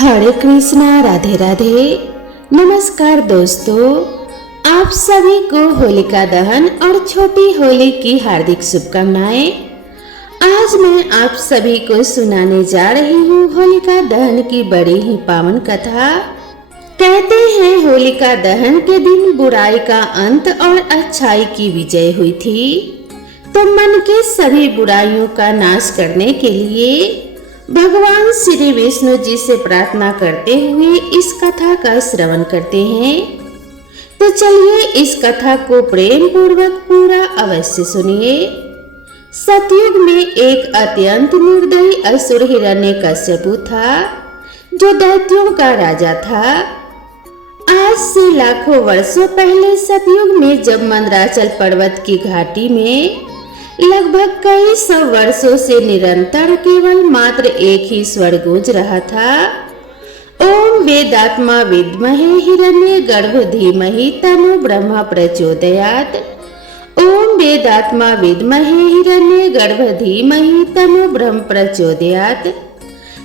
हरे कृष्णा, राधे राधे। नमस्कार दोस्तों, आप सभी को होलिका दहन और छोटी होली की हार्दिक शुभकामनाएं। आज मैं आप सभी को सुनाने जा रही हूँ होलिका दहन की बड़ी ही पावन कथा। कहते हैं होलिका दहन के दिन बुराई का अंत और अच्छाई की विजय हुई थी। तो मन के सभी बुराइयों का नाश करने के लिए भगवान श्री विष्णु जी से प्रार्थना करते हुए इस कथा का श्रवण करते हैं। तो चलिए इस कथा को प्रेम पूर्वक पूरा अवश्य सुनिए। सतयुग में एक अत्यंत निर्दयी असुर हिरण्यकश्यपु था, जो दैत्यों का राजा था। आज से लाखों वर्षों पहले सतयुग में जब मंदराचल पर्वत की घाटी में लगभग कई सौ वर्षों से निरंतर केवल मात्र एक ही स्वर गूंज रहा था, ओम वेदात्मा विद्महे हिरण्य गर्भ धीमहि तन्नो ब्रह्म प्रचोदयात्। ओम वेदात्मा विद्महे हिरण्य गर्भ धीमहि तन्नो ब्रह्म प्रचोदयात्।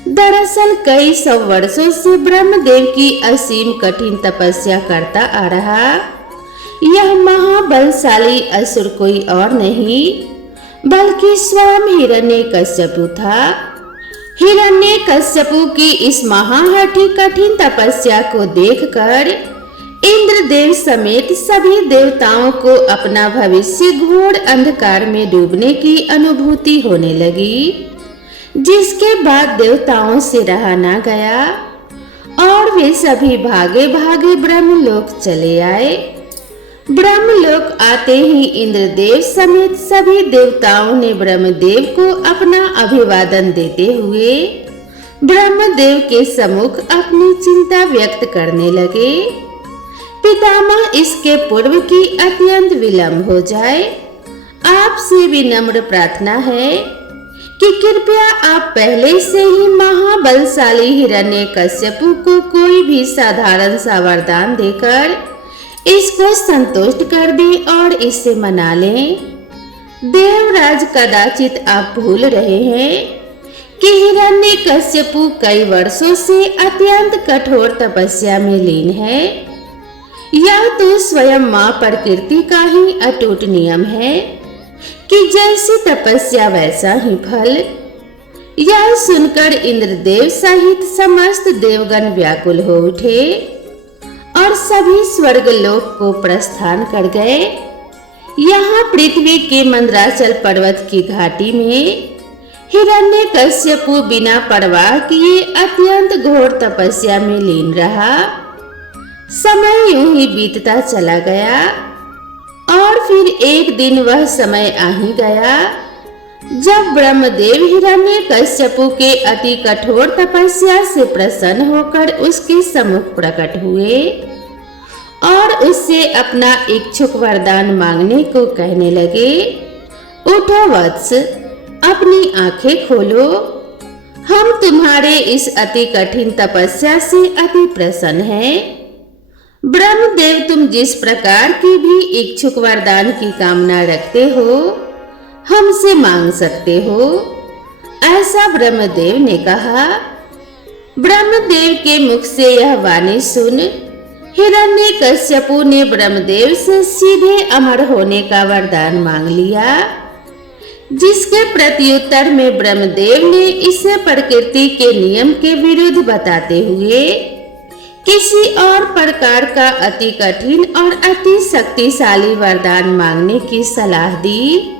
दरअसल कई सौ वर्षों से ब्रह्मदेव की असीम कठिन तपस्या करता आ रहा यह महाबलशाली असुर कोई और नहीं बल्कि स्वयं हिरण्यकश्यपु था। हिरण्यकश्यपु की इस महाहठी कठिन तपस्या को देखकर इंद्रदेव समेत सभी देवताओं को अपना भविष्य घोर अंधकार में डूबने की अनुभूति होने लगी, जिसके बाद देवताओं से रहा ना गया और वे सभी भागे भागे ब्रह्मलोक चले आए। ब्रह्मलोक आते ही इंद्रदेव समेत सभी देवताओं ने ब्रह्मदेव को अपना अभिवादन देते हुए ब्रह्मदेव के सम्मुख अपनी चिंता व्यक्त करने लगे। पितामह, इसके पूर्व की अत्यंत विलंब हो जाए, आपसे विनम्र प्रार्थना है कि कृपया आप पहले से ही महाबलशाली हिरण्यकश्यपु को कोई भी साधारण सा वरदान देकर इसको संतुष्ट कर दें और इससे मना लें। देवराज, कदाचित आप भूल रहे हैं कि हिरण्यकश्यपु कई वर्षों से अत्यंत कठोर तपस्या में लीन है। यह तो स्वयं मां प्रकृति का ही अटूट नियम है कि जैसी तपस्या वैसा ही फल। यह सुनकर इंद्रदेव सहित समस्त देवगण व्याकुल हो उठे और सभी स्वर्गलोक को प्रस्थान कर गए। यहाँ पृथ्वी के मंदराचल पर्वत की घाटी में हिरण्यकश्यपु बिना परवाह किए अत्यंत घोर तपस्या में लीन रहा। समय यूं ही बीतता चला गया और फिर एक दिन वह समय आ ही गया जब ब्रह्मदेव हिरण्यकश्यपु के अति कठोर तपस्या से प्रसन्न होकर उसके सम्मुख प्रकट हुए और उससे अपना इच्छुक वरदान मांगने को कहने लगे। उठो वत्स, अपनी आंखें खोलो, हम तुम्हारे इस अति कठिन तपस्या से अति प्रसन्न हैं। ब्रह्मदेव, तुम जिस प्रकार की भी इच्छुक वरदान की कामना रखते हो हमसे मांग सकते हो, ऐसा ब्रह्मदेव ने कहा। ब्रह्मदेव के मुख से यह वाणी सुन हिरण्यकश्यपु ने ब्रह्मदेव से सीधे अमर होने का वरदान मांग लिया, जिसके प्रत्युत्तर में ब्रह्मदेव ने इसे प्रकृति के नियम के विरुद्ध बताते हुए किसी और प्रकार का अति कठिन और अति शक्तिशाली वरदान मांगने की सलाह दी।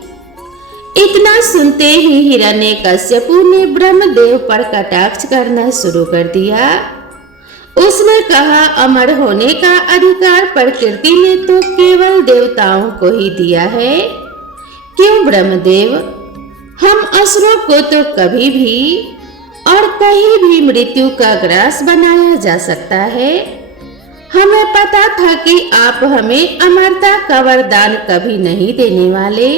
इतना सुनते ही हिरण्यकश्यपु ने ब्रह्मदेव पर कटाक्ष करना शुरू कर दिया। उसने कहा, अमर होने का अधिकार प्रकृति ने तो केवल देवताओं को ही दिया है। क्यों ब्रह्मदेव, हम असुरों को तो कभी भी और कहीं भी मृत्यु का ग्रास बनाया जा सकता है। हमें पता था कि आप हमें अमरता का वरदान कभी नहीं देने वाले,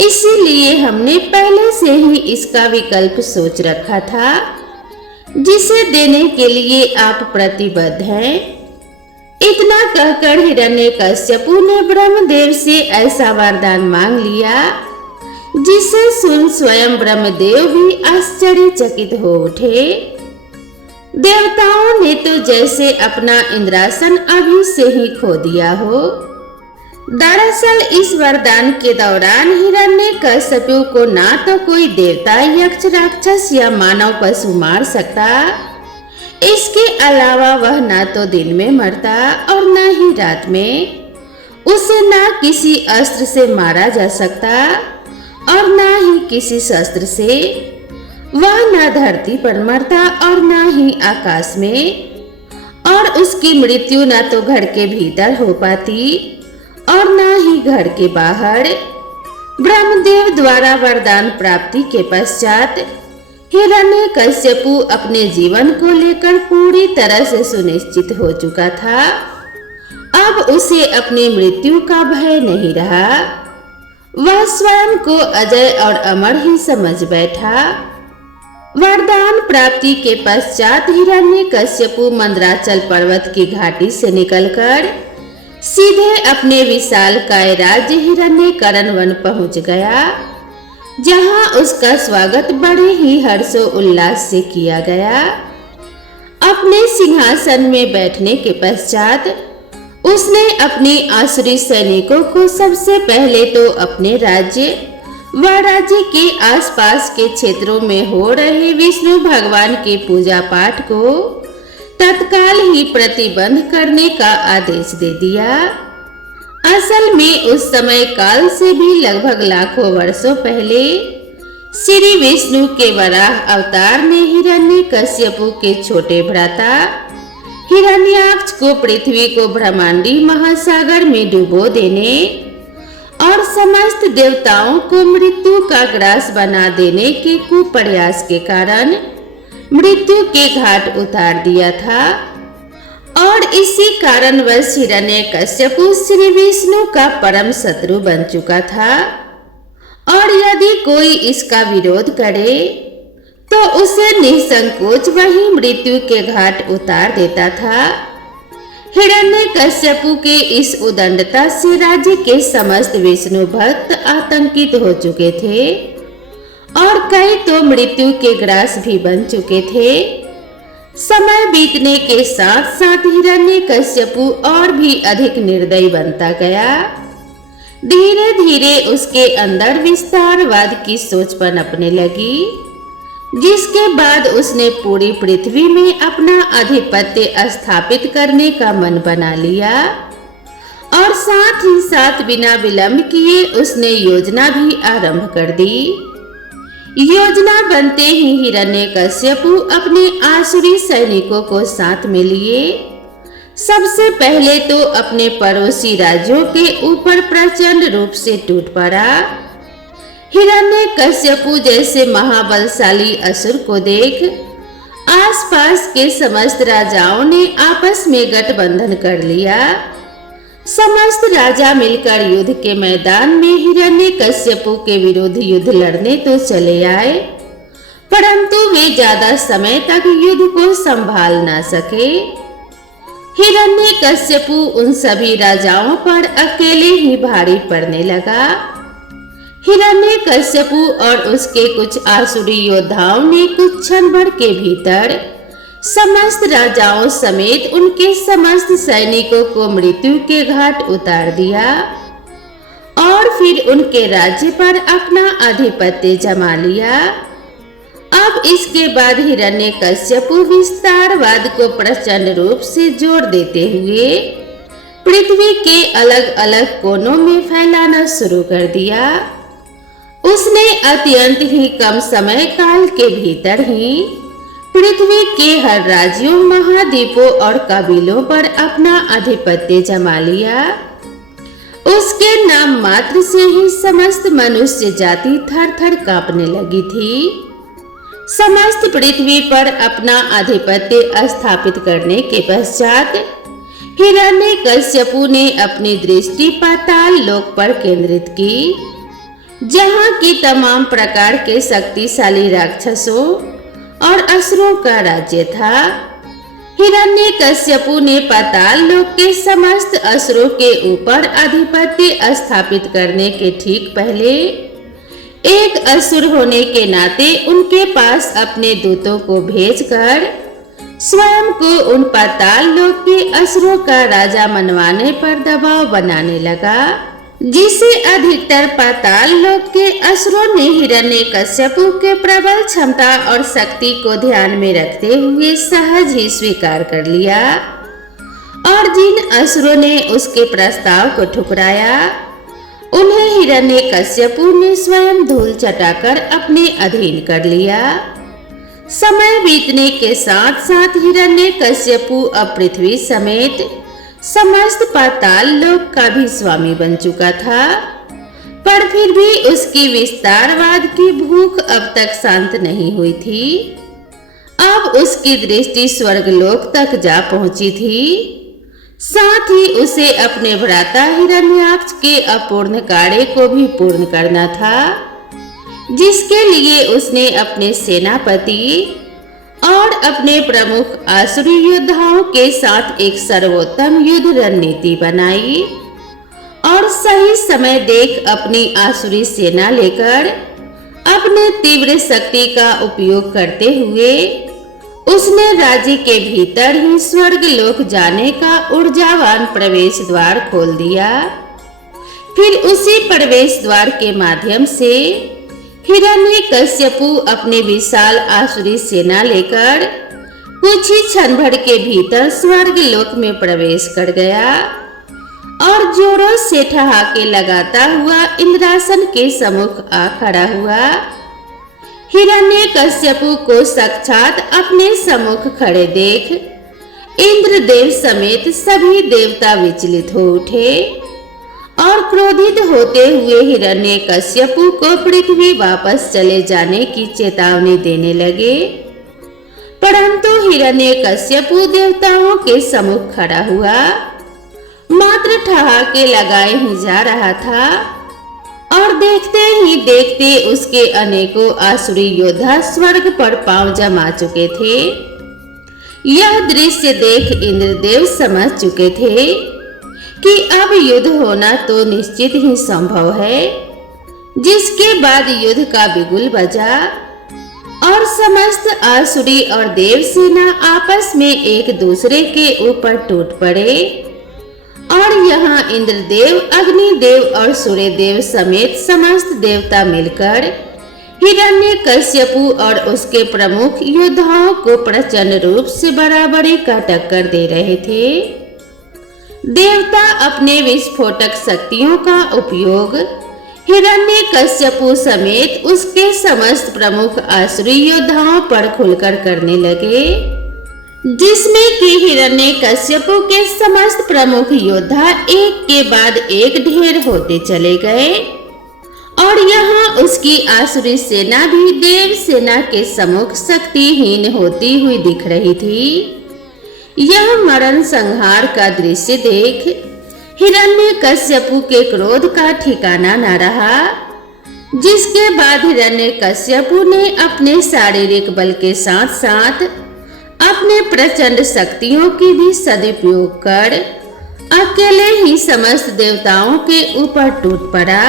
इसीलिए हमने पहले से ही इसका विकल्प सोच रखा था, जिसे देने के लिए आप प्रतिबद्ध हैं। इतना कहकर हिरण्यकश्यपु ने ब्रह्मदेव से ऐसा वरदान मांग लिया, जिसे सुन स्वयं ब्रह्मदेव भी आश्चर्यचकित हो उठे। देवताओं ने तो जैसे अपना इंद्रासन अभी से ही खो दिया हो। दरअसल इस वरदान के दौरान हिरण्यकश्यपु को ना तो कोई देवता, यक्ष, राक्षस या मानव पशु मार सकता, इसके अलावा वह ना तो दिन में मरता और न ही रात में। उसे ना किसी अस्त्र से मारा जा सकता और ना ही किसी शस्त्र से। वह ना धरती पर मरता और ना ही आकाश में, और उसकी मृत्यु ना तो घर के भीतर हो पाती और ना ही घर के बाहर। ब्रह्मदेव द्वारा वरदान प्राप्ति के पश्चात हिरण्यकश्यपु अपने जीवन को लेकर पूरी तरह से सुनिश्चित हो चुका था। अब उसे अपनी मृत्यु का भय नहीं रहा। वह स्वयं को अजय और अमर ही समझ बैठा। वरदान प्राप्ति के पश्चात हिरण्यकश्यपु मंदराचल पर्वत की घाटी से निकलकर सीधे अपने विशालकाय राज्य हिरण्यकरण वन पहुंच गया, जहां उसका स्वागत बड़े ही हर्षो उल्लास से किया गया। अपने सिंहासन में बैठने के पश्चात उसने अपने आसुरी सैनिकों को सबसे पहले तो अपने राज्य व राज्य के आसपास के क्षेत्रों में हो रहे विष्णु भगवान के पूजा पाठ को तत्काल ही प्रतिबंध करने का आदेश दे दिया। असल में उस समय काल से भी लगभग लाखों वर्षों पहले श्री विष्णु के वराह अवतार ने हिरण्यकश्यपु के छोटे भ्राता हिरण्याक्ष को पृथ्वी को ब्रह्मांडी महासागर में डुबो देने और समस्त देवताओं को मृत्यु का ग्रास बना देने के कुप्रयास के कारण मृत्यु के घाट उतार दिया था। और इसी कारणवश हिरण्यकश्यपु श्री विष्णु का परम शत्रु बन चुका था, और यदि कोई इसका विरोध करे तो उसे निसंकोच वही मृत्यु के घाट उतार देता था। हिरण्यकश्यपु के इस उदंडता से राज्य के समस्त विष्णु भक्त आतंकित हो चुके थे और कई तो मृत्यु के ग्रास भी बन चुके थे। समय बीतने के साथ साथ हिरण्यकश्यपु और भी अधिक निर्दयी बनता गया। धीरे धीरे उसके अंदर विस्तारवाद की सोच पनपने लगी, जिसके बाद उसने पूरी पृथ्वी में अपना आधिपत्य स्थापित करने का मन बना लिया, और साथ ही साथ बिना विलंब किए उसने योजना भी आरंभ कर दी। योजना बनते ही हिरण्यकश्यपु अपने आसुरी सैनिकों को साथ में लिए सबसे पहले तो अपने पड़ोसी राज्यों के ऊपर प्रचंड रूप से टूट पड़ा। हिरण्यकश्यपु जैसे महाबलशाली असुर को देख आसपास के समस्त राजाओं ने आपस में गठबंधन कर लिया। समस्त राजा मिलकर युद्ध के मैदान में हिरण्यकश्यपु के विरुद्ध युद्ध लड़ने तो चले आए, परंतु वे ज्यादा समय तक युद्ध को संभाल ना सके। हिरण्यकश्यपु उन सभी राजाओं पर अकेले ही भारी पड़ने लगा। हिरण्यकश्यपु और उसके कुछ आसुरी योद्धाओं ने कुछ क्षण भर के भीतर समस्त राजाओं समेत उनके समस्त सैनिकों को मृत्यु के घाट उतार दिया और फिर उनके राज्य पर अपना आधिपत्य जमा लिया। अब इसके बाद हिरण्यकश्यपु विस्तारवाद को प्रचंड रूप से जोर देते हुए पृथ्वी के अलग अलग कोनों में फैलाना शुरू कर दिया। उसने अत्यंत ही कम समय काल के भीतर ही पृथ्वी के हर राज्यों, महाद्वीपों और कबीलों पर अपना आधिपत्य जमा लिया। उसके नाम मात्र से ही समस्त मनुष्य जाति थर थर कांपने लगी थी। समस्त पृथ्वी पर अपना आधिपत्य स्थापित करने के पश्चात हिरण्यकश्यपु ने अपनी दृष्टि पाताल लोक पर केंद्रित की, जहां की तमाम प्रकार के शक्तिशाली राक्षसों और असुरों का राज्य था। हिरण्यकश्यपु ने पाताल लोक के समस्त असुरों के ऊपर आधिपत्य स्थापित करने के ठीक पहले एक असुर होने के नाते उनके पास अपने दूतों को भेजकर स्वयं को उन पाताल लोक के असुरों का राजा मनवाने पर दबाव बनाने लगा, जिसे अधिकतर पाताल लोक के असुरों ने हिरण्यकश्यपु के प्रबल क्षमता और शक्ति को ध्यान में रखते हुए सहज ही स्वीकार कर लिया। और जिन असुरों ने उसके प्रस्ताव को ठुकराया, उन्हें हिरण्यकश्यपु ने स्वयं धूल चटाकर अपने अधीन कर लिया। समय बीतने के साथ साथ हिरण्यकश्यपु अब पृथ्वी समेत समस्त पाताल लोक का भी स्वामी बन चुका था, पर फिर भी उसकी विस्तारवाद की भूख अब तक शांत नहीं हुई थी। अब उसकी दृष्टि स्वर्गलोक तक जा पहुंची थी। साथ ही उसे अपने भ्राता हिरण्याक्ष के अपूर्ण कार्य को भी पूर्ण करना था, जिसके लिए उसने अपने सेनापति और अपने प्रमुख आसुरी योद्धाओं के साथ एक सर्वोत्तम युद्ध रणनीति बनाई और सही समय देख अपनी आसुरी सेना लेकर अपने तीव्र शक्ति का उपयोग करते हुए उसने राज्य के भीतर ही स्वर्गलोक जाने का ऊर्जावान प्रवेश द्वार खोल दिया। फिर उसी प्रवेश द्वार के माध्यम से हिरण्यकश्यपु अपने विशाल आसुरी सेना लेकर कुछ ही क्षण भर के भीतर स्वर्गलोक में प्रवेश कर गया और जोरों से ठहाके लगाता हुआ इंद्रासन के सम्मुख आ खड़ा हुआ। हिरण्यकश्यपु को साक्षात अपने सम्मुख खड़े देख इंद्रदेव समेत सभी देवता विचलित हो उठे और क्रोधित होते हुए हिरण्यकश्यपु को पृथ्वी वापस चले जाने की चेतावनी देने लगे। परंतु हिरण्यकश्यपु देवताओं के सम्मुख खड़ा हुआ, मात्र ठहाके लगाए ही जा रहा था और देखते ही देखते उसके अनेकों आसुरी योद्धा स्वर्ग पर पांव जमा चुके थे। यह दृश्य देख इंद्रदेव समझ चुके थे कि अब युद्ध होना तो निश्चित ही संभव है, जिसके बाद युद्ध का बिगुल बजा और समस्त आसुरी और देव सेना आपस में एक दूसरे के ऊपर टूट पड़े और यहाँ इंद्रदेव, अग्निदेव और सूर्यदेव समेत समस्त देवता मिलकर हिरण्यकश्यपु और उसके प्रमुख योद्धाओं को प्रचंड रूप से बराबरी का टक्कर दे रहे थे। देवता अपने विस्फोटक शक्तियों का उपयोग हिरण्यकश्यपु समेत उसके समस्त प्रमुख आसुरी योद्धाओं पर खुलकर करने लगे, जिसमें कि हिरण्यकश्यपु के समस्त प्रमुख योद्धा एक के बाद एक ढेर होते चले गए और यहाँ उसकी आसुरी सेना भी देव सेना के सम्मुख शक्तिहीन होती हुई दिख रही थी। यह मरण संहार का दृश्य देख हिरण्यकश्यपु के क्रोध का ठिकाना न रहा, जिसके बाद हिरण्यकश्यपु ने अपने शारीरिक बल के साथ साथ अपने प्रचंड शक्तियों की भी सदुपयोग कर अकेले ही समस्त देवताओं के ऊपर टूट पड़ा।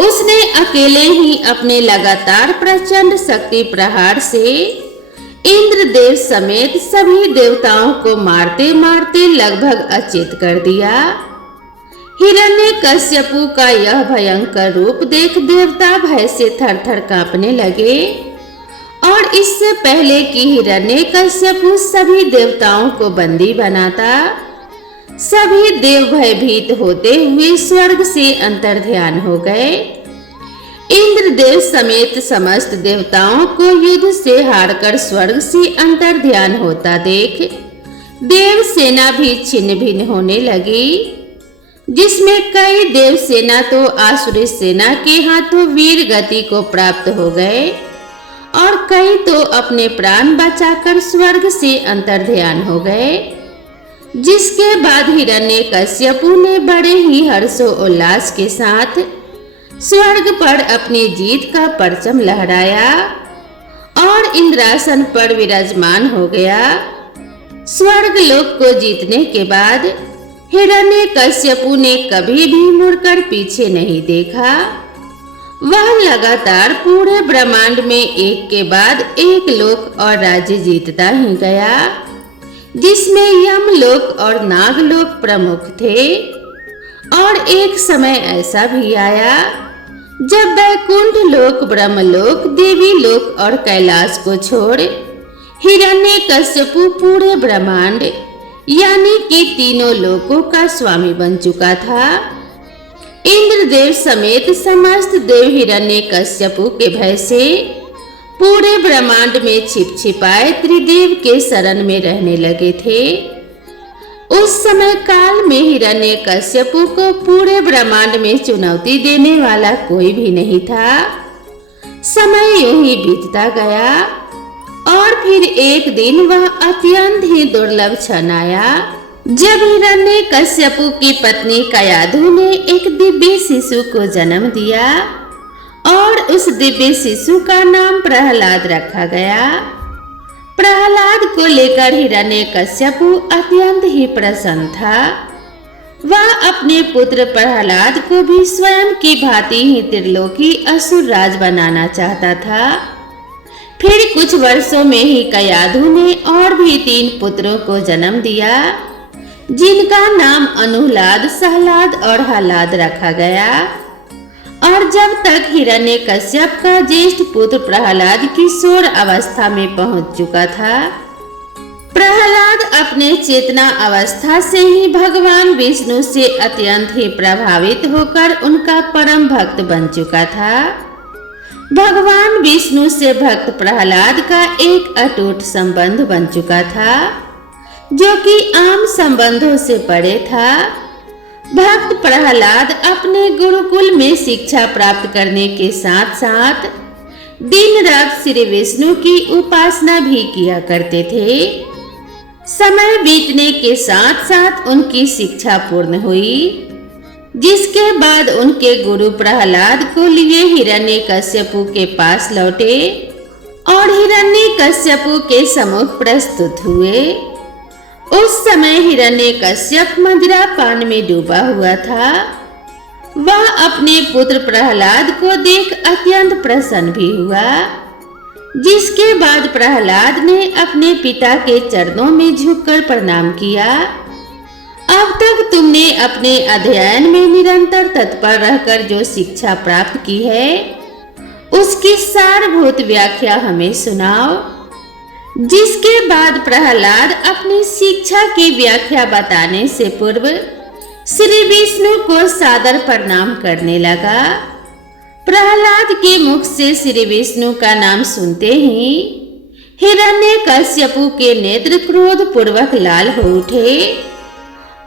उसने अकेले ही अपने लगातार प्रचंड शक्ति प्रहार से इंद्रदेव समेत सभी देवताओं को मारते मारते लगभग अचेत कर दिया। हिरण्यकश्यपु का यह भयंकर रूप देख देवता भय से थर-थर कांपने लगे और इससे पहले कि हिरण्यकश्यपु सभी देवताओं को बंदी बनाता, सभी देव भयभीत होते हुए स्वर्ग से अंतर्ध्यान हो गए। इंद्रदेव समेत समस्त देवताओं को युद्ध से हारकर स्वर्ग से अंतर्ध्यान होता देख देव सेना भी छिन्न भिन्न होने लगी, जिसमें कई देव सेना तो आसुरी सेना के हाथों वीर गति को प्राप्त हो गए और कई तो अपने प्राण बचाकर स्वर्ग से अंतर्ध्यान हो गए। जिसके बाद हिरण्यकश्यपु ने बड़े ही हर्षोल्लास के साथ स्वर्ग पर अपनी जीत का परचम लहराया और इंद्रासन पर विराजमान हो गया। स्वर्ग लोक को जीतने के बाद हिरण्यकश्यपु ने कभी भी मुड़कर पीछे नहीं देखा वह लगातार पूरे ब्रह्मांड में एक के बाद एक लोक और राज्य जीतता ही गया, जिसमें यमलोक और नागलोक प्रमुख थे। और एक समय ऐसा भी आया जब वैकुंठ लोक, ब्रह्मलोक, देवी लोक और कैलाश को छोड़ हिरण्यकश्यपु पूरे ब्रह्मांड यानी कि तीनों लोकों का स्वामी बन चुका था। इंद्रदेव समेत समस्त देव हिरण्यकश्यपु के भय से पूरे ब्रह्मांड में छिप छिपाए त्रिदेव के शरण में रहने लगे थे। उस समय काल में हिरण्यकश्यपु को पूरे ब्रह्मांड में चुनौती देने वाला कोई भी नहीं था। समय यूं ही बीतता गया और फिर एक दिन वह अत्यंत ही दुर्लभ क्षण आया जब हिरण्यकश्यपु की पत्नी कयाधु ने एक दिव्य शिशु को जन्म दिया और उस दिव्य शिशु का नाम प्रहलाद रखा गया। प्रहलाद को लेकर हिरण्यकश्यपु अत्यंत ही प्रसन्न था। वह अपने पुत्र प्रहलाद को भी स्वयं की भांति ही त्रिलोकी असुर राज बनाना चाहता था। फिर कुछ वर्षों में ही कयाधु ने और भी 3 पुत्रों को जन्म दिया, जिनका नाम अनुहलाद, सहलाद और हलाद रखा गया। और जब तक हिरण्यकश्यप का ज्येष्ठ पुत्र प्रहलाद किशोर अवस्था में पहुंच चुका था, प्रहलाद अपने चेतना अवस्था से ही भगवान विष्णु से अत्यंत ही प्रभावित होकर उनका परम भक्त बन चुका था। भगवान विष्णु से भक्त प्रहलाद का एक अटूट संबंध बन चुका था, जो कि आम संबंधों से परे था। भक्त प्रहलाद अपने गुरुकुल में शिक्षा प्राप्त करने के साथ साथ दिन रात श्री विष्णु की उपासना भी किया करते थे। समय बीतने के साथ साथ उनकी शिक्षा पूर्ण हुई, जिसके बाद उनके गुरु प्रहलाद को लिए हिरण्यकश्यपु के पास लौटे और हिरण्यकश्यपु के सम्मुख प्रस्तुत हुए। उस समय हिरण्यकश्यप मदिरा पान में डूबा हुआ था। वह अपने पुत्र प्रहलाद को देख अत्यंत प्रसन्न भी हुआ, जिसके बाद प्रहलाद ने अपने पिता के चरणों में झुककर प्रणाम किया। अब तक तुमने अपने अध्ययन में निरंतर तत्पर रहकर जो शिक्षा प्राप्त की है, उसकी सारभूत व्याख्या हमें सुनाओ। जिसके बाद प्रहलाद अपनी शिक्षा की व्याख्या बताने से पूर्व श्री विष्णु को सादर प्रणाम करने लगा। प्रहलाद के मुख से श्री विष्णु का नाम सुनते ही हिरण्यकश्यपु के नेत्र क्रोध पूर्वक लाल हो उठे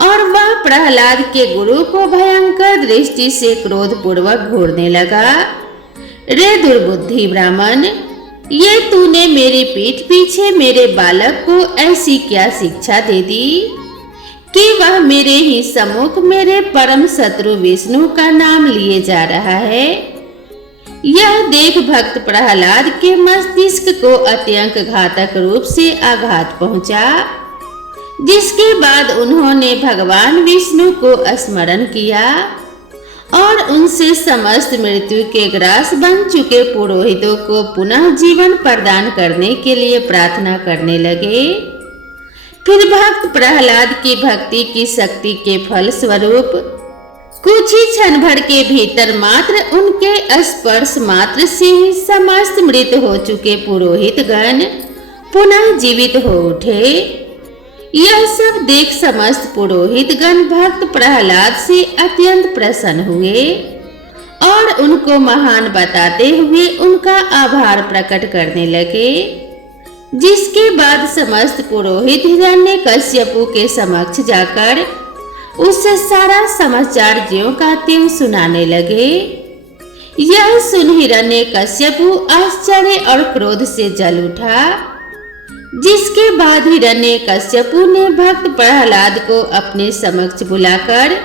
और वह प्रहलाद के गुरु को भयंकर दृष्टि से क्रोध पूर्वक घूरने लगा। रे दुर्बुद्धि ब्राह्मण, ये तूने मेरी पीठ पीछे मेरे बालक को ऐसी क्या शिक्षा दे दी कि वह मेरे ही सम्मुख मेरे परम शत्रु विष्णु का नाम लिए जा रहा है। यह देख भक्त प्रहलाद के मस्तिष्क को अत्यंत घातक रूप से आघात पहुंचा, जिसके बाद उन्होंने भगवान विष्णु को स्मरण किया और उनसे समस्त मृत्यु के ग्रास बन चुके पुरोहितों को पुनः जीवन प्रदान करने के लिए प्रार्थना करने लगे। फिर भक्त प्रहलाद की भक्ति की शक्ति के फल स्वरूप कुछ ही क्षण भर के भीतर मात्र उनके स्पर्श मात्र से ही समस्त मृत हो चुके पुरोहित गण पुनः जीवित हो उठे। यह सब देख समस्त पुरोहित गण भक्त प्रहलाद से अत्यंत प्रसन्न हुए और उनको महान बताते हुए उनका आभार प्रकट करने लगे। जिसके बाद समस्त पुरोहित हिरण्यकश्यपु के समक्ष जाकर उससे सारा समाचार ज्यों का त्यों सुनाने लगे। यह सुन हिरण्यकश्यपु आश्चर्य और क्रोध से जल उठा। जिसके बाद हिरण्यकश्यपु ने भक्त प्रहलाद को अपने समक्ष बुलाकर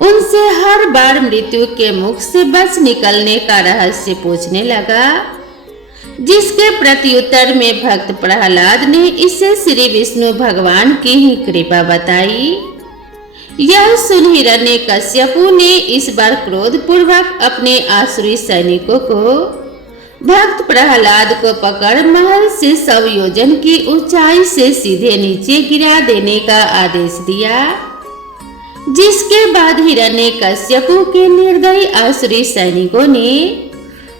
उनसे हर बार मृत्यु के मुख से बच निकलने का रहस्य पूछने लगा, जिसके प्रत्युत्तर में भक्त प्रहलाद ने इसे श्री विष्णु भगवान की ही कृपा बताई। यह सुन हिरण्यकश्यपु ने इस बार क्रोधपूर्वक अपने आसुरी सैनिकों को भक्त प्रहलाद को पकड़ महल से 100 योजन की ऊंचाई से सीधे नीचे गिरा देने का आदेश दिया, जिसके बाद हिरण्यकश्यपु के निर्दयी आसुरी सैनिकों ने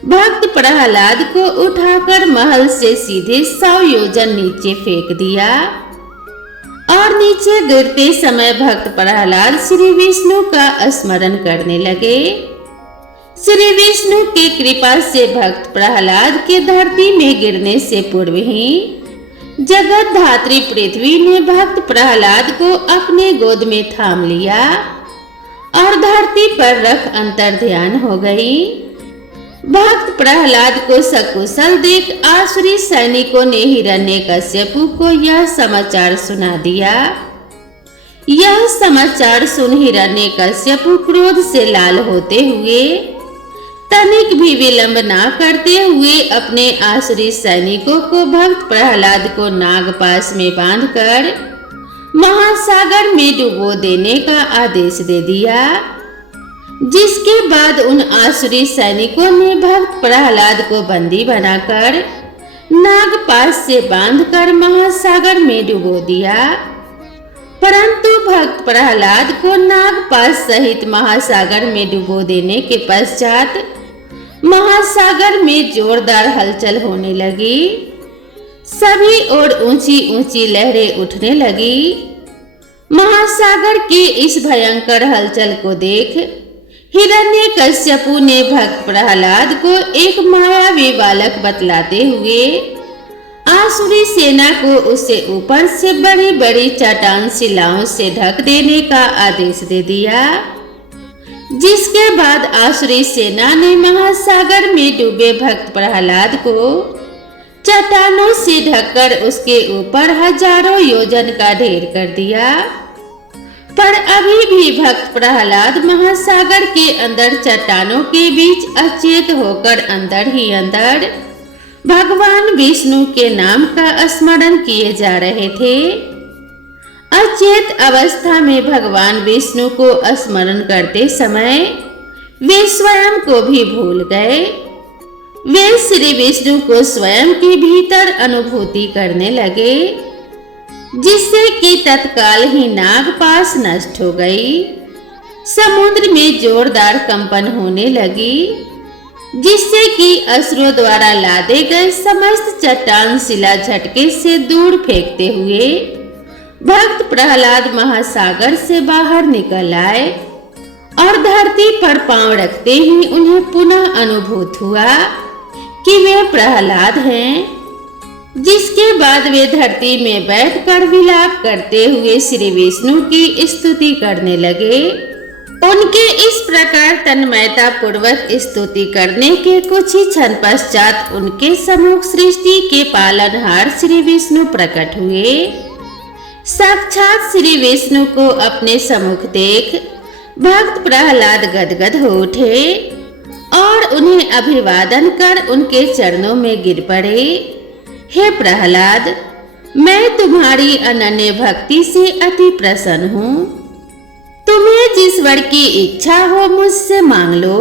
भक्त प्रहलाद को उठाकर महल से सीधे 100 योजन नीचे फेंक दिया और नीचे गिरते समय भक्त प्रहलाद श्री विष्णु का स्मरण करने लगे। श्री विष्णु की कृपा से भक्त प्रहलाद के धरती में गिरने से पूर्व ही जगत धात्री पृथ्वी ने भक्त प्रहलाद को अपने गोद में थाम लिया और धरती पर रख अंतर ध्यान हो गई। भक्त प्रहलाद को सकुशल देख आसुरी सैनिकों ने हिरण्यकश्यपु को यह समाचार सुना दिया। यह समाचार सुन हिरण्यकश्यपु क्रोध से लाल होते हुए तनिक भी विलंब ना करते हुए अपने आसुरी सैनिकों को भक्त प्रहलाद को नागपाश में बांधकर महासागर में डुबो देने का आदेश दे दिया, जिसके बाद उन आसुरी सैनिकों ने भक्त प्रहलाद को बंदी बनाकर नागपाश से बांधकर महासागर में डुबो दिया। परंतु भक्त प्रहलाद को नागपाश सहित महासागर में डुबो देने के पश्चात महासागर में जोरदार हलचल होने लगी। सभी ओर ऊंची ऊंची लहरें उठने लगी। महासागर की इस भयंकर हलचल को देख हिरण्यकश्यपु ने भक्त प्रहलाद को एक मायावी बालक बतलाते हुए आसुरी सेना को उससे ऊपर से बड़ी बड़ी चट्टान शिलाओं से ढक देने का आदेश दे दिया, जिसके बाद आसुरी सेना ने महासागर में डूबे भक्त प्रहलाद को चट्टानों से ढककर उसके ऊपर हजारों योजन का ढेर कर दिया। पर अभी भी भक्त प्रहलाद महासागर के अंदर चट्टानों के बीच अचेत होकर अंदर ही अंदर भगवान विष्णु के नाम का स्मरण किए जा रहे थे। अचेत अवस्था में भगवान विष्णु को स्मरण करते समय वे स्वयं को भी भूल गए। वे श्री विष्णु को स्वयं के भीतर अनुभूति करने लगे, जिससे कि तत्काल ही नागपाश नष्ट हो गई। समुद्र में जोरदार कंपन होने लगी, जिससे कि असुरों द्वारा लादे गए समस्त चट्टान शिला झटके से दूर फेंकते हुए भक्त प्रहलाद महासागर से बाहर निकल आए और धरती पर पांव रखते ही उन्हें पुनः अनुभूत हुआ कि वे प्रहलाद हैं। जिसके बाद वे धरती में बैठकर विलाप करते हुए श्री विष्णु की स्तुति करने लगे। उनके इस प्रकार तन्मयता पूर्वक स्तुति करने के कुछ ही क्षण पश्चात उनके सम्मुख सृष्टि के पालनहार श्री विष्णु प्रकट हुए। साक्षात श्री विष्णु को अपने सम्मुख देख भक्त प्रहलाद गदगद हो उठे और उन्हें अभिवादन कर उनके चरणों में गिर पड़े। हे प्रहलाद, मैं तुम्हारी अनन्य भक्ति से अति प्रसन्न हूँ। तुम्हें जिस वर की इच्छा हो मुझसे मांग लो।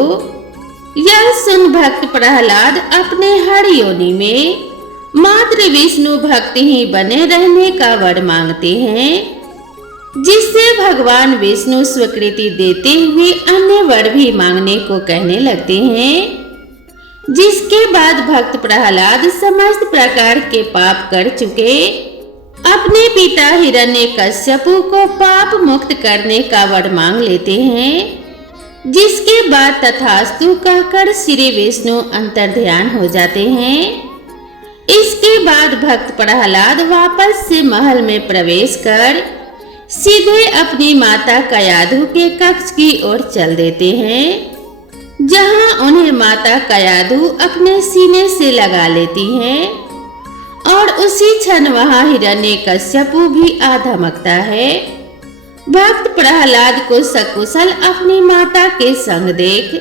यह सुन भक्त प्रहलाद अपने हर योनि में मात्र विष्णु भक्त ही बने रहने का वर मांगते हैं, जिससे भगवान विष्णु स्वीकृति देते हुए अन्य वर भी मांगने को कहने लगते हैं। जिसके बाद भक्त प्रहलाद समस्त प्रकार के पाप कर चुके अपने पिता हिरण्यकश्यपु को पाप मुक्त करने का वर मांग लेते हैं। जिसके बाद तथास्तु कहकर श्री विष्णु अंतर्ध्यान हो जाते हैं। इसके बाद भक्त प्रहलाद वापस से महल में प्रवेश कर सीधे अपनी माता कयाधु के कक्ष की ओर चल देते हैं, जहां उन्हें माता कयाधु अपने सीने से लगा लेती हैं और उसी क्षण वहां हिरण्यकश्यपु भी आ धमकता है। भक्त प्रहलाद को सकुशल अपनी माता के संग देख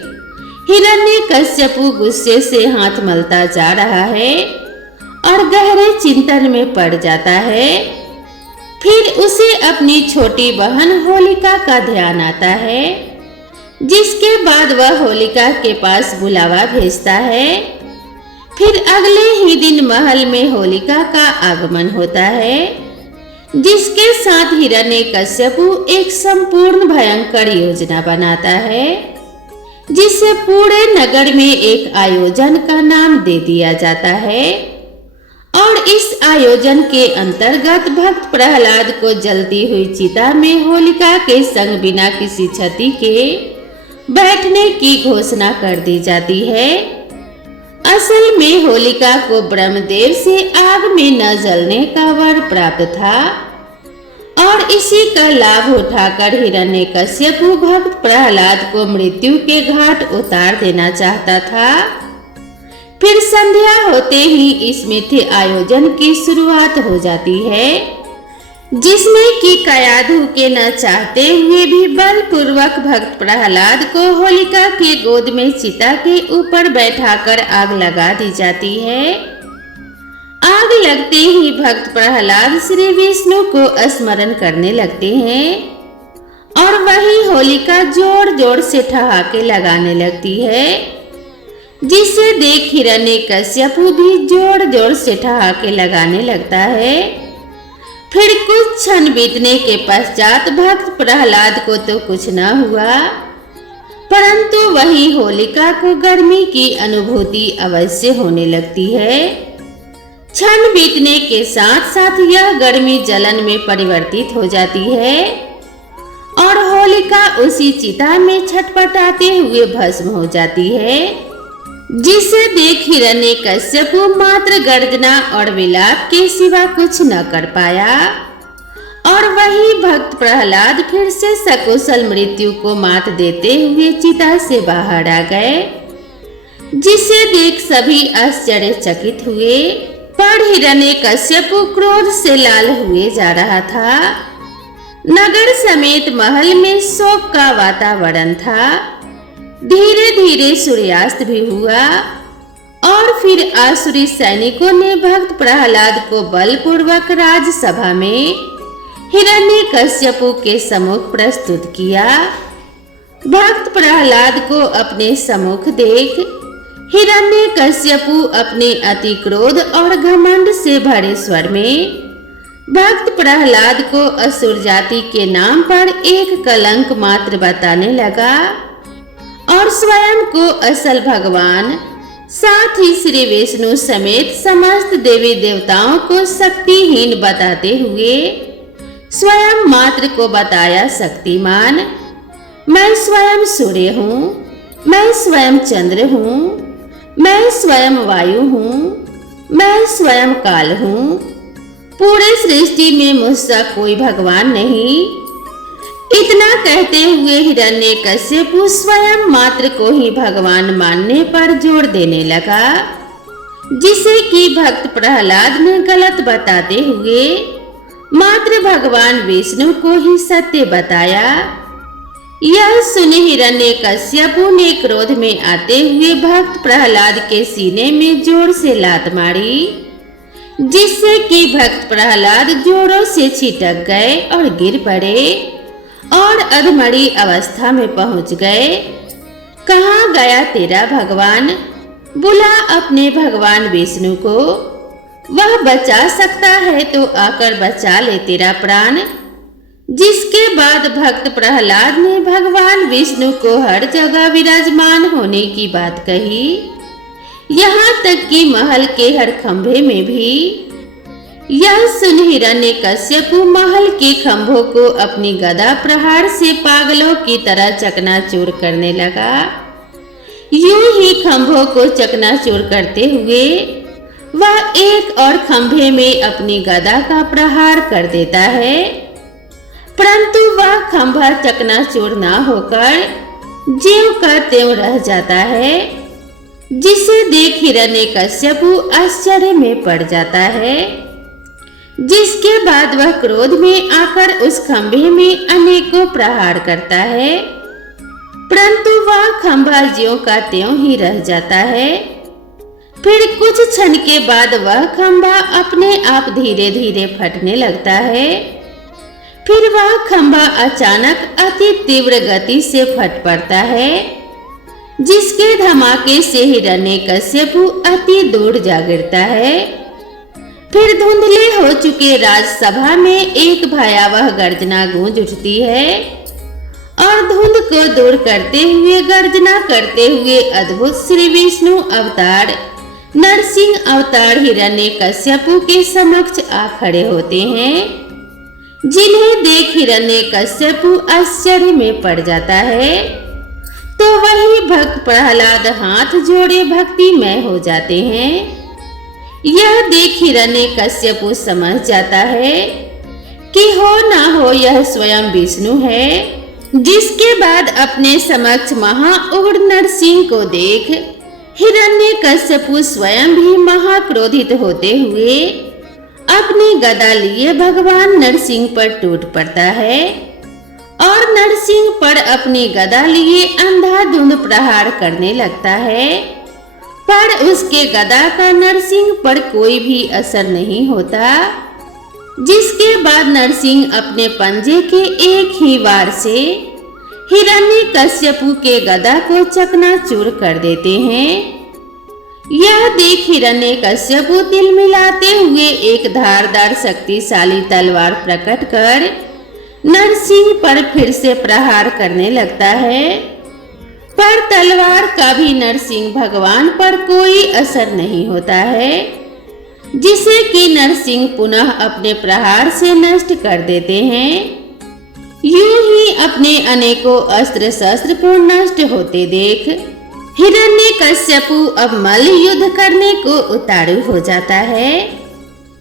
हिरण्यकश्यपु गुस्से से हाथ मलता जा रहा है और गहरे चिंतन में पड़ जाता है। फिर उसे अपनी छोटी बहन होलिका का ध्यान आता है, जिसके बाद वह होलिका के पास बुलावा भेजता है। फिर अगले ही दिन महल में होलिका का आगमन होता है, जिसके साथ हिरण्यकश्यपु एक संपूर्ण भयंकर योजना बनाता है, जिसे पूरे नगर में एक आयोजन का नाम दे दिया जाता है। और इस आयोजन के अंतर्गत भक्त प्रहलाद को जलती हुई चिता में होलिका के संग बिना किसी क्षति के बैठने की घोषणा कर दी जाती है। असल में होलिका को ब्रह्मदेव से आग में न जलने का वर प्राप्त था और इसी का लाभ उठाकर हिरण्यकश्यपु भक्त प्रहलाद को मृत्यु के घाट उतार देना चाहता था। फिर संध्या होते ही इस मिथ्य आयोजन की शुरुआत हो जाती है, जिसमें कि कयाधु के न चाहते हुए भी बलपूर्वक भक्त प्रहलाद को होलिका की गोद में चिता के ऊपर बैठाकर आग लगा दी जाती है। आग लगते ही भक्त प्रहलाद श्री विष्णु को स्मरण करने लगते हैं और वही होलिका जोर जोर से ठहाके लगाने लगती है, जिसे देख हिरण्यकश्यपु भी जोर जोर से ठहाके लगाने लगता है। फिर कुछ क्षण बीतने के पश्चात भक्त प्रहलाद को तो कुछ न हुआ, परंतु वही होलिका को गर्मी की अनुभूति अवश्य होने लगती है। क्षण बीतने के साथ साथ यह गर्मी जलन में परिवर्तित हो जाती है और होलिका उसी चिता में छटपटाते हुए भस्म हो जाती है, जिसे देख हिरण्यकश्यपु मात्र गर्जना और विलाप के सिवा कुछ न कर पाया और वही भक्त प्रहलाद फिर से सकुशल मृत्यु को मात देते हुए चिता से बाहर आ गए, जिसे देख सभी आश्चर्यचकित हुए। पर हिरण्यकश्यपु क्रोध से लाल हुए जा रहा था। नगर समेत महल में शोक का वातावरण था। धीरे धीरे सूर्यास्त भी हुआ और फिर आसुरी सैनिकों ने भक्त प्रहलाद को बलपूर्वक राजसभा में हिरण्यकश्यपु के सम्मुख प्रस्तुत किया। भक्त प्रहलाद को अपने सम्मुख देख हिरण्यकश्यपु अपने अति क्रोध और घमंड से भरे स्वर में भक्त प्रहलाद को असुर जाति के नाम पर एक कलंक मात्र बताने लगा और स्वयं को असल भगवान, साथ ही श्री विष्णु समेत समस्त देवी देवताओं को शक्तिहीन बताते हुए स्वयं मात्र को बताया शक्तिमान। मैं स्वयं सूर्य हूँ, मैं स्वयं चंद्र हूँ, मैं स्वयं वायु हूँ, मैं स्वयं काल हूँ। पूरे सृष्टि में मुझसा कोई भगवान नहीं। इतना कहते हुए हिरण्यकश्यपु स्वयं मात्र को ही भगवान मानने पर जोर देने लगा, जिसे कि भक्त प्रहलाद ने गलत बताते हुए मात्र भगवान विष्णु को ही सत्य बताया। यह सुन हिरण्यकश्यपु ने क्रोध में आते हुए भक्त प्रहलाद के सीने में जोर से लात मारी, जिससे कि भक्त प्रहलाद जोरों से छिटक गए और गिर पड़े और अधमरी अवस्था में पहुंच गए। कहाँ गया तेरा भगवान? बुला अपने भगवान विष्णु को, वह बचा सकता है तो आकर बचा ले तेरा प्राण। जिसके बाद भक्त प्रहलाद ने भगवान विष्णु को हर जगह विराजमान होने की बात कही, यहाँ तक कि महल के हर खंभे में भी। यह सुन हिरण्यकश्यपु महल के खंभों को अपनी गदा प्रहार से पागलों की तरह चकनाचूर करने लगा। यूं ही खंभों को चकनाचूर करते हुए वह एक और खंभे में अपनी गदा का प्रहार कर देता है, परंतु वह खंभा चकनाचूर ना होकर ज्यों का त्यों रह जाता है, जिसे देख हिरण्यकश्यपु आश्चर्य में पड़ जाता है। जिसके बाद वह क्रोध में आकर उस खंभे में अनेकों प्रहार करता है, परंतु वह खंभा ज्यों का त्यों ही रह जाता है। फिर कुछ क्षण के बाद वह खंभा अपने आप धीरे धीरे फटने लगता है फिर वह खंभा अचानक अति तीव्र गति से फट पड़ता है, जिसके धमाके से हिरण्यकश्यपु अति दूर जा गिरता है। फिर धुंधले हो चुके राजसभा में एक भयावह गर्जना गूंज उठती है और धुंध को दूर करते हुए गर्जना करते हुए अद्भुत श्री विष्णु अवतार नरसिंह अवतार हिरण्यकश्यपु के समक्ष आ खड़े होते हैं, जिन्हें देख हिरण्यकश्यपु आश्चर्य में पड़ जाता है। तो वही भक्त प्रहलाद हाथ जोड़े भक्तिमय हो जाते हैं। यह देख हिरण्यकश्यपु समझ जाता है कि हो ना हो यह स्वयं विष्णु है। जिसके बाद अपने समक्ष महाउग्र नरसिंह को देख हिरण्यकश्यपु स्वयं भी महाक्रोधित होते हुए अपनी गदा लिए भगवान नरसिंह पर टूट पड़ता है और नरसिंह पर अपनी गदा लिए अंधाधुंध प्रहार करने लगता है, पर उसके गदा का नरसिंह पर कोई भी असर नहीं होता। जिसके बाद नरसिंह अपने पंजे के एक ही वार से हिरण्यकश्यपु के गदा को चकनाचूर कर देते हैं। यह देख हिरण्यकश्यपु तिलमिलाते हुए एक धारदार शक्तिशाली तलवार प्रकट कर नरसिंह पर फिर से प्रहार करने लगता है, पर तलवार का भी नरसिंह भगवान पर कोई असर नहीं होता है, जिसे कि नरसिंह पुनः अपने प्रहार से नष्ट कर देते हैं। यूं ही अपने अनेकों अस्त्र शस्त्र को नष्ट होते देख हिरण्यकश्यपु अब मल्ल युद्ध करने को उतारू हो जाता है।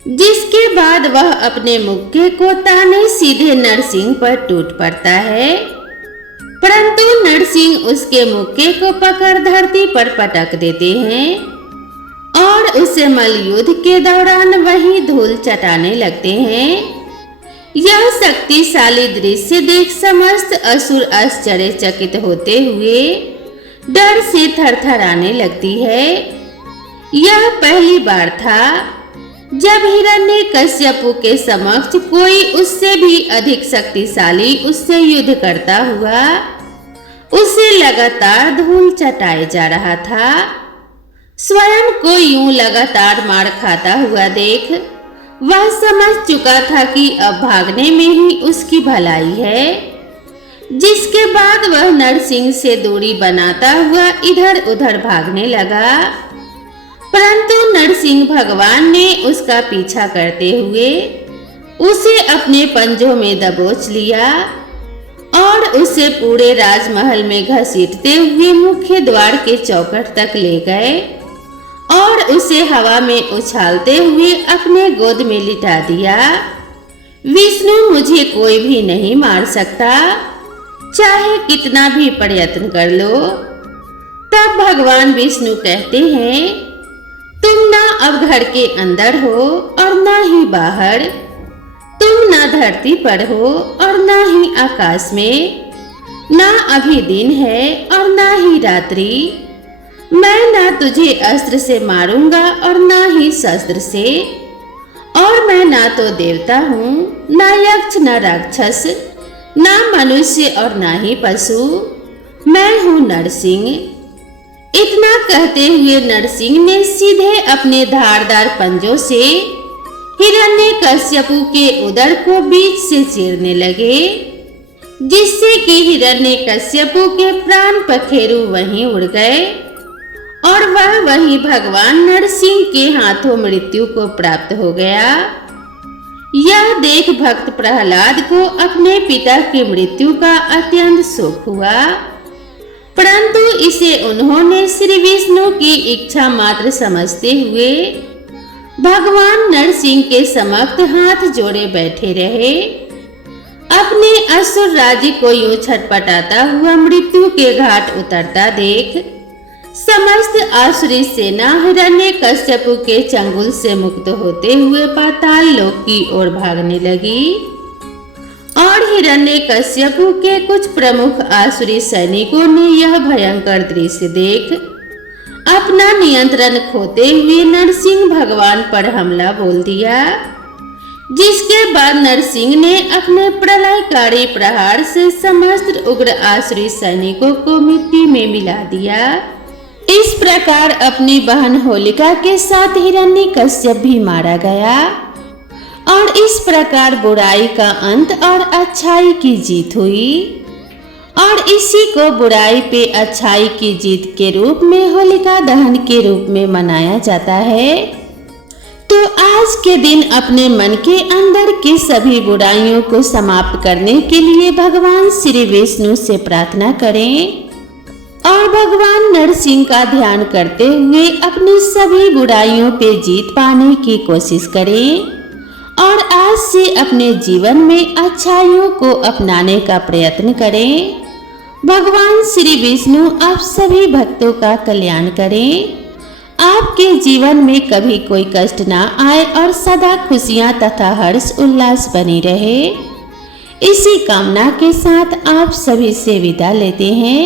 जिसके बाद वह अपने मुक्के को ताने सीधे नरसिंह पर टूट पड़ता है, परंतु नरसिंह उसके मुक्के को पकड़ धरती पर पटक देते हैं और उसे मल्ल युद्ध के दौरान वही धूल चटाने लगते हैं। यह शक्तिशाली दृश्य देख समस्त असुर आश्चर्यचकित होते हुए डर से थरथराने लगती है। यह पहली बार था जब हिरण्यकश्यपु के समक्ष कोई उससे भी अधिक शक्तिशाली उससे युद्ध करता हुआ उसे लगातार धूल चटाए जा रहा था। स्वयं को यूं लगातार मार खाता हुआ देख वह समझ चुका था कि अब भागने में ही उसकी भलाई है। जिसके बाद वह नरसिंह से दूरी बनाता हुआ इधर उधर भागने लगा, परंतु नरसिंह भगवान ने उसका पीछा करते हुए उसे अपने पंजों में दबोच लिया और उसे पूरे राजमहल में घसीटते हुए मुख्य द्वार के चौखट तक ले गए और उसे हवा में उछालते हुए अपने गोद में लिटा दिया। विष्णु मुझे कोई भी नहीं मार सकता, चाहे कितना भी प्रयत्न कर लो। तब भगवान विष्णु कहते हैं, तुम ना अब घर के अंदर हो और ना ही बाहर, तुम ना धरती पर हो और ना ही आकाश में, ना अभी दिन है और ना ही रात्रि। मैं ना तुझे अस्त्र से मारूंगा और ना ही शस्त्र से, और मैं ना तो देवता हूँ, ना यक्ष, ना राक्षस, ना मनुष्य और ना ही पशु, मैं हूँ नरसिंह। इतना कहते हुए नरसिंह ने सीधे अपने धारदार पंजों से हिरण्यकश्यपु के उदर को बीच से चीरने लगे, जिससे कि हिरण्यकश्यपु के प्राण पखेरु वहीं उड़ गए और वह वही भगवान नरसिंह के हाथों मृत्यु को प्राप्त हो गया। यह देख भक्त प्रहलाद को अपने पिता की मृत्यु का अत्यंत शोक हुआ, परंतु इसे उन्होंने श्री विष्णु की इच्छा मात्र समझते हुए भगवान नरसिंह के समक्ष हाथ जोड़े बैठे रहे। अपने असुर राज्य को यूं छटपटाता हुआ मृत्यु के घाट उतरता देख समस्त आसुरी सेना हिरण्यकश्यपु के चंगुल से मुक्त होते हुए पाताल लोक की ओर भागने लगी और हिरण्यकश्यपु के कुछ प्रमुख आसुरी सैनिकों ने यह भयंकर दृश्य देख अपना नियंत्रण खोते हुए नरसिंह भगवान पर हमला बोल दिया। जिसके बाद नरसिंह ने अपने प्रलयकारी प्रहार से समस्त उग्र आसुरी सैनिकों को मिट्टी में मिला दिया। इस प्रकार अपनी बहन होलिका के साथ हिरण्यकश्यप भी मारा गया और इस प्रकार बुराई का अंत और अच्छाई की जीत हुई और इसी को बुराई पे अच्छाई की जीत के रूप में होलिका दहन के रूप में मनाया जाता है। तो आज के दिन अपने मन के अंदर की सभी बुराइयों को समाप्त करने के लिए भगवान श्री विष्णु से प्रार्थना करें और भगवान नरसिंह का ध्यान करते हुए अपनी सभी बुराइयों पे जीत पाने की कोशिश करें और आज से अपने जीवन में अच्छाइयों को अपनाने का प्रयत्न करें। भगवान श्री विष्णु आप सभी भक्तों का कल्याण करें, आपके जीवन में कभी कोई कष्ट ना आए और सदा खुशियां तथा हर्ष उल्लास बनी रहे। इसी कामना के साथ आप सभी से विदा लेते हैं।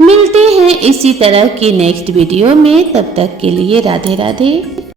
मिलते हैं इसी तरह की नेक्स्ट वीडियो में, तब तक के लिए राधे राधे।